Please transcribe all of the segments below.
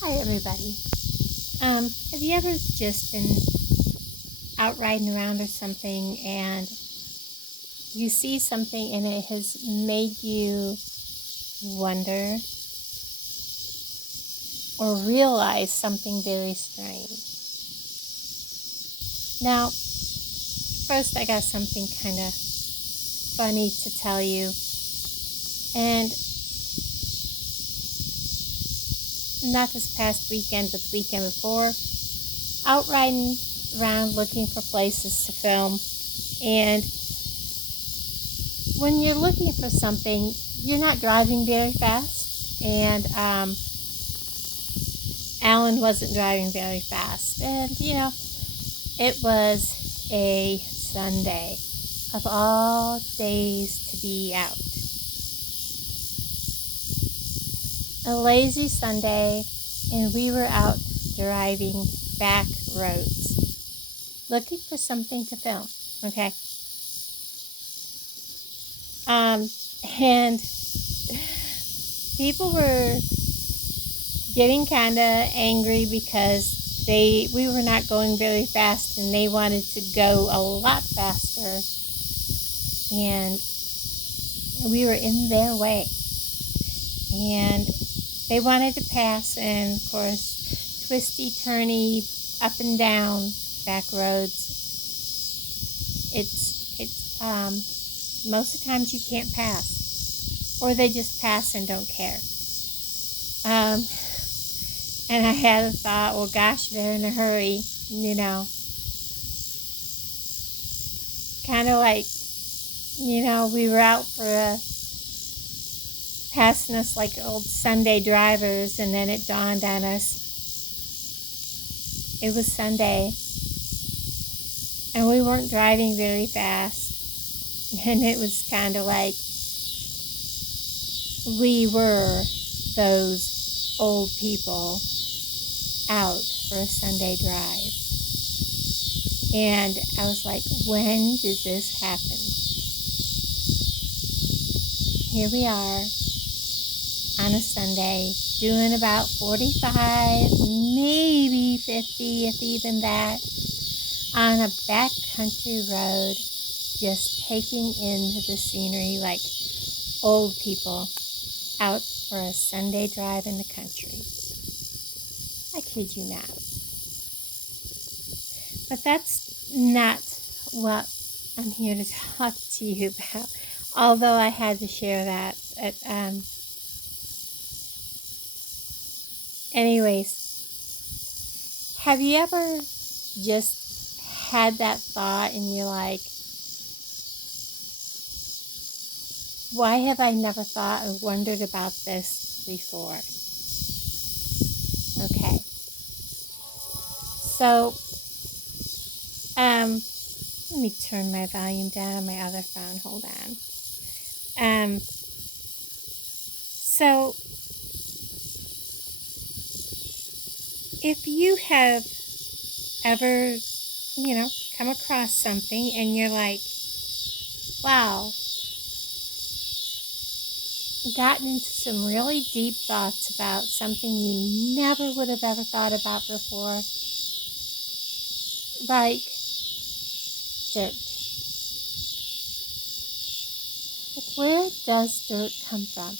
Hi everybody. Have you ever just been out riding around or something and you see something and it has made you wonder or realize something very strange? Now, first I got something kind of funny to tell you, and not this past weekend but the weekend before, out riding around looking for places to film. And when you're looking for something, you're not driving very fast, and Alan wasn't driving very fast. And it was a Sunday, of all days to be out. A lazy Sunday, and we were out driving back roads looking for something to film. Okay. And people were getting kind of angry because we were not going very fast and they wanted to go a lot faster, and we were in their way, and they wanted to pass. And of course, twisty turny up and down back roads, it's most of the times you can't pass, or they just pass and don't care. And I had a thought, well, gosh, they're in a hurry, kind of like, we were out for passing us like old Sunday drivers, and then it dawned on us it was Sunday, and we weren't driving very fast. And it was kind of like we were those old people out for a Sunday drive. And I was like, when did this happen? Here we are on a Sunday doing about 45, maybe 50, if even that, on a backcountry road, just taking in the scenery like old people out for a Sunday drive in the country. I kid you not. But that's not what I'm here to talk to you about, although I had to share that. Anyways, have you ever just had that thought and you're like, why have I never thought or wondered about this before? Okay. So, let me turn my volume down on my other phone. Hold on. So, if you have ever, come across something and you're like, wow, gotten into some really deep thoughts about something you never would have ever thought about before, like dirt. Where does dirt come from?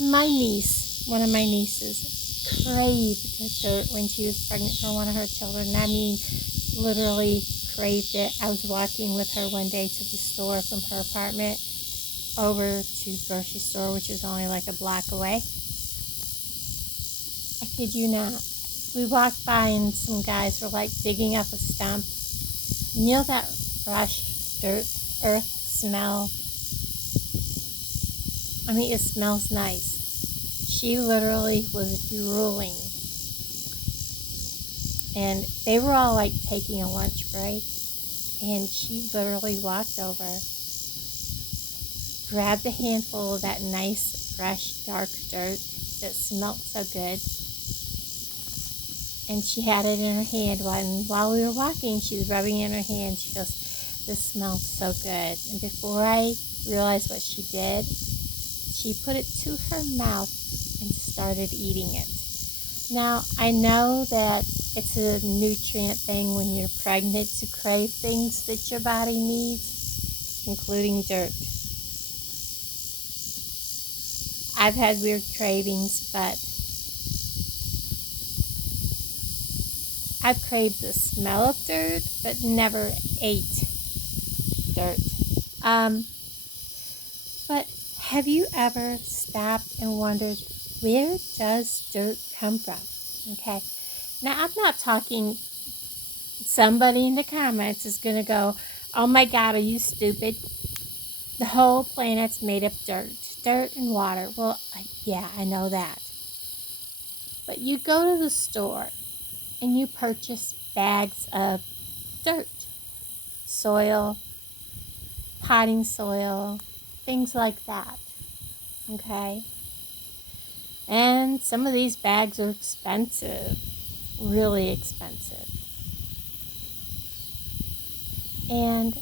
My niece, one of my nieces, craved dirt when she was pregnant for one of her children. I mean, literally craved it. I was walking with her one day to the store from her apartment over to the grocery store, which is only like a block away. I kid you not. We walked by and some guys were like digging up a stump. You know that fresh dirt, earth smell? I mean, it smells nice. She literally was drooling. And they were all like taking a lunch break. And she literally walked over, grabbed a handful of that nice, fresh, dark dirt that smelled so good. And she had it in her hand. While we were walking, she was rubbing it in her hand. She goes, this smells so good. And before I realized what she did, she put it to her mouth and started eating it. Now, I know that it's a nutrient thing when you're pregnant to crave things that your body needs, including dirt. I've had weird cravings, but I've craved the smell of dirt, but never ate dirt. But have you ever stopped and wondered, where does dirt come from? Okay. Now, I'm not talking, somebody in the comments is going to go, oh my God, are you stupid? The whole planet's made of dirt and water. Well, yeah, I know that. But you go to the store and you purchase bags of dirt, soil, potting soil, things like that. Okay? And some of these bags are expensive, really expensive. And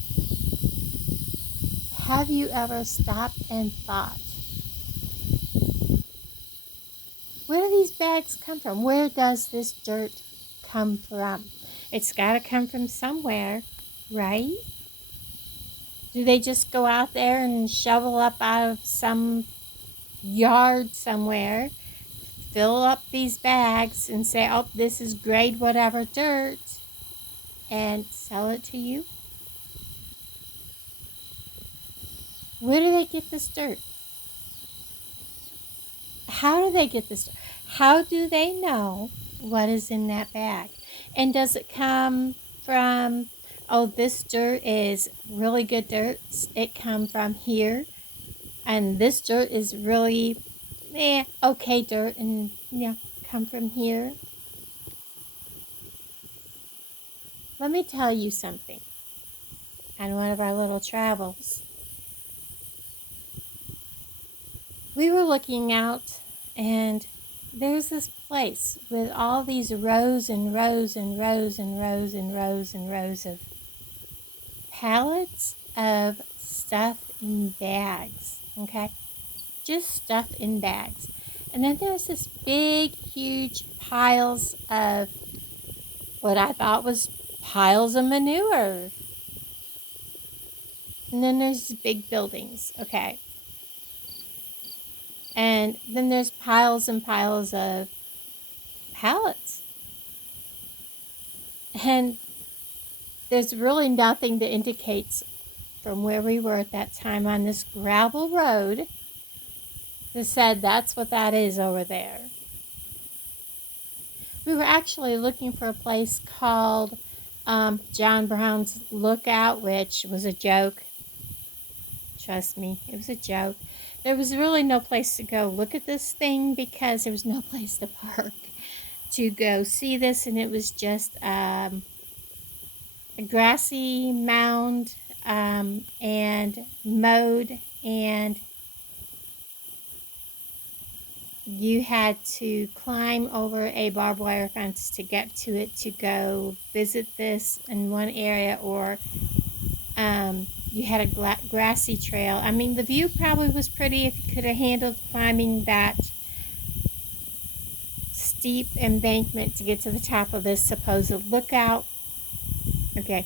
have you ever stopped and thought, where do these bags come from? Where does this dirt come from? It's got to come from somewhere, right? Do they just go out there and shovel up out of some yard somewhere, fill up these bags and say, oh, this is grade whatever dirt, and sell it to you? Where do they get this dirt? How do they get this dirt? How do they know what is in that bag? And does it come from, oh, this dirt is really good dirt, it come from here, and this dirt is really okay dirt, and come from here? Let me tell you something. On one of our little travels, we were looking out, and there's this place with all these rows and rows and rows and rows and rows and rows of pallets of stuff in bags, okay? Just stuff in bags. And then there's this big, huge piles of what I thought was piles of manure. And then there's big buildings, okay? And then there's piles and piles of pallets. And there's really nothing that indicates from where we were at that time on this gravel road that said that's what that is over there. We were actually looking for a place called John Brown's Lookout, which was a joke. Trust me, it was a joke. There was really no place to go look at this thing because there was no place to park to go see this, and it was just a grassy mound and mowed, and you had to climb over a barbed wire fence to get to it to go visit this in one area, or you had a grassy trail. I mean, the view probably was pretty if you could have handled climbing that steep embankment to get to the top of this supposed lookout. Okay,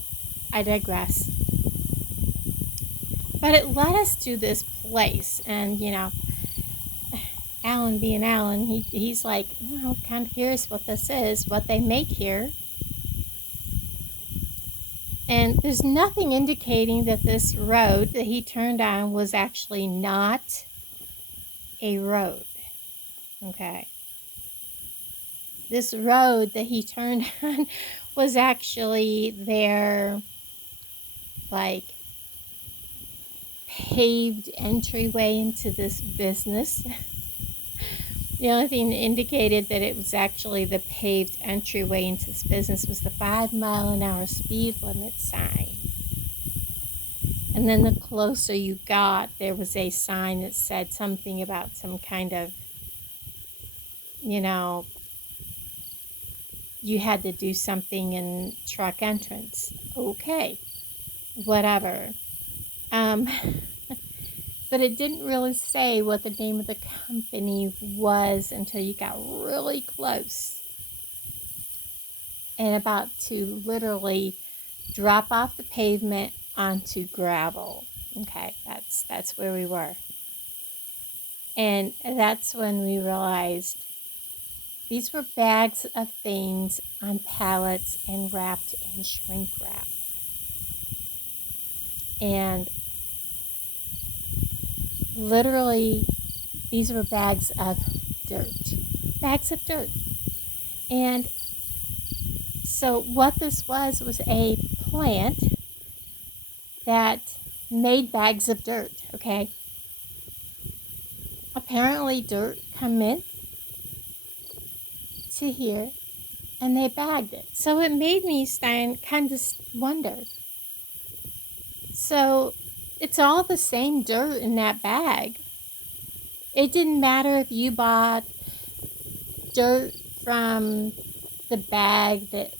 I digress. But it led us to this place, and Alan being Alan, he's like, well, I'm kind of curious what this is, what they make here. And there's nothing indicating that this road that he turned on was actually not a road. Okay. This road that he turned on was actually their, like, paved entryway into this business. The only thing that indicated that it was actually the paved entryway into this business was the 5-mile-an-hour speed limit sign. And then the closer you got, there was a sign that said something about some kind of, you had to do something in truck entrance. Okay. whatever. Um, but it didn't really say what the name of the company was until you got really close and about to literally drop off the pavement onto gravel. Okay, that's where we were. And that's when we realized these were bags of things on pallets and wrapped in shrink wrap. And literally, these were bags of dirt. Bags of dirt. And so what this was a plant that made bags of dirt, okay? Apparently dirt come in to here and they bagged it. So it made me kind of wonder. So it's all the same dirt in that bag. It didn't matter if you bought dirt from the bag that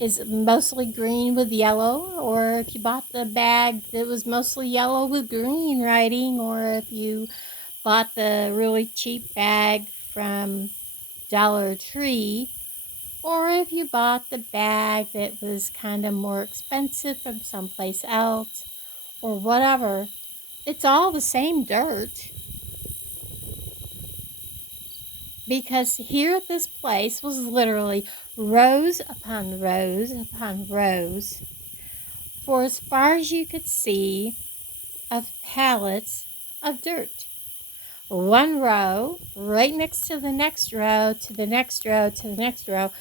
is mostly green with yellow, or if you bought the bag that was mostly yellow with green writing, or if you bought the really cheap bag from Dollar Tree, or if you bought the bag that was kind of more expensive from someplace else, or whatever. It's all the same dirt. Because here at this place was literally rows upon rows upon rows, for as far as you could see, of pallets of dirt. One row, right next to the next row, to the next row, to the next row,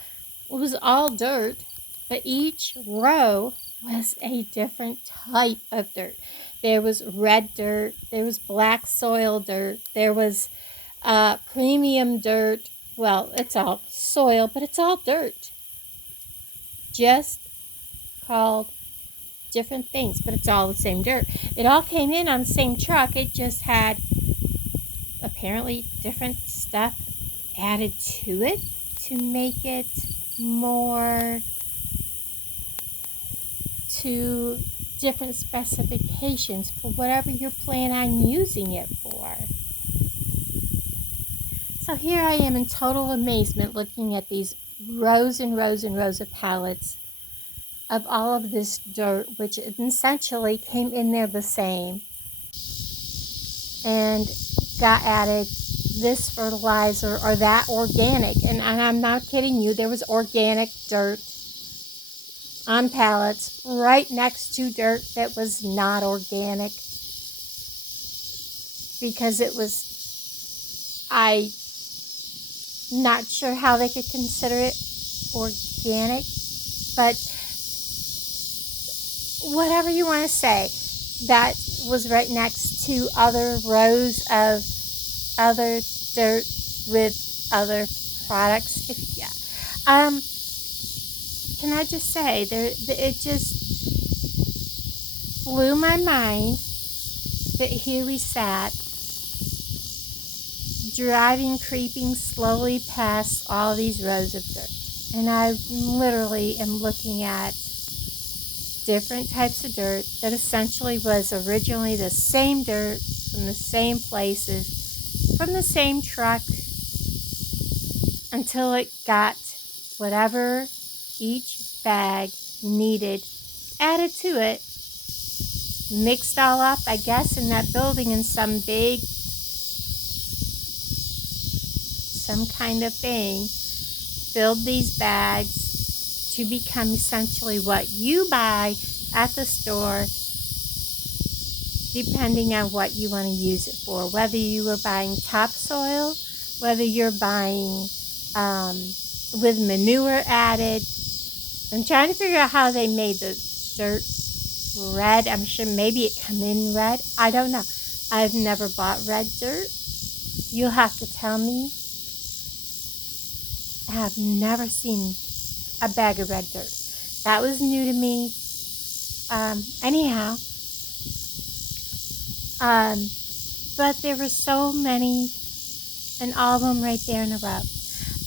it was all dirt, but each row was a different type of dirt. There was red dirt, there was black soil dirt, there was premium dirt. Well, it's all soil, but it's all dirt. Just called different things, but it's all the same dirt. It all came in on the same truck. It just had apparently different stuff added to it to make it more to different specifications for whatever you're planning on using it for. So here I am in total amazement looking at these rows and rows and rows of pallets of all of this dirt, which essentially came in there the same, and got added this fertilizer or that organic. And I'm not kidding you, there was organic dirt on pallets right next to dirt that was not organic, because it was, I'm not sure how they could consider it organic, but whatever you want to say, that was right next to other rows of other dirt with other products. Can I just say, it just blew my mind that here we sat, driving, creeping slowly past all these rows of dirt. And I literally am looking at different types of dirt that essentially was originally the same dirt from the same places, from the same truck, until it got whatever each bag needed added to it, mixed all up, I guess, in that building in some kind of thing, filled these bags to become essentially what you buy at the store, depending on what you want to use it for. Whether you were buying topsoil, whether you're buying with manure added. I'm trying to figure out how they made the dirt red. I'm sure maybe it come in red. I don't know. I've never bought red dirt. You'll have to tell me. I have never seen a bag of red dirt. That was new to me. Anyhow, but there were so many, and all of them right there in a row.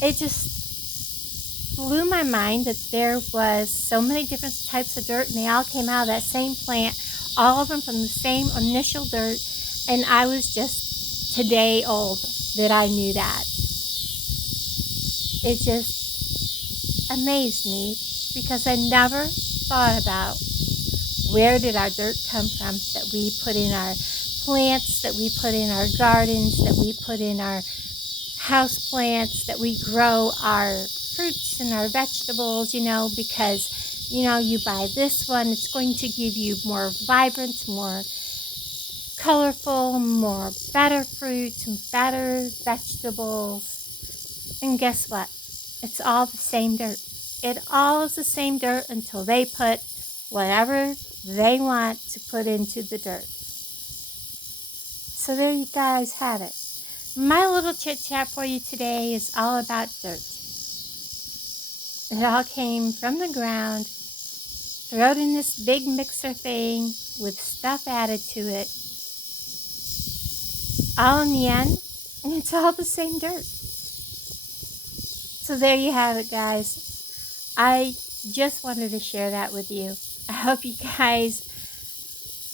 It just blew my mind that there was so many different types of dirt and they all came out of that same plant, all of them from the same initial dirt. And I was just today old that I knew that. It just amazed me because I never thought about where did our dirt come from that we put in our plants, that we put in our gardens, that we put in our house plants, that we grow our fruits and our vegetables, because, you buy this one, it's going to give you more vibrant, more colorful, more better fruits and better vegetables. And guess what? It's all the same dirt. It all is the same dirt until they put whatever they want to put into the dirt. So there you guys have it. My little chit chat for you today is all about dirt. It all came from the ground, thrown in this big mixer thing with stuff added to it. All in the end, it's all the same dirt. So there you have it, guys. I just wanted to share that with you. I hope you guys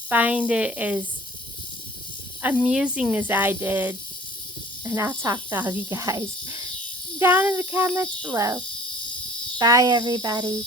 find it as amusing as I did. And I'll talk to all of you guys down in the comments below. Bye, everybody.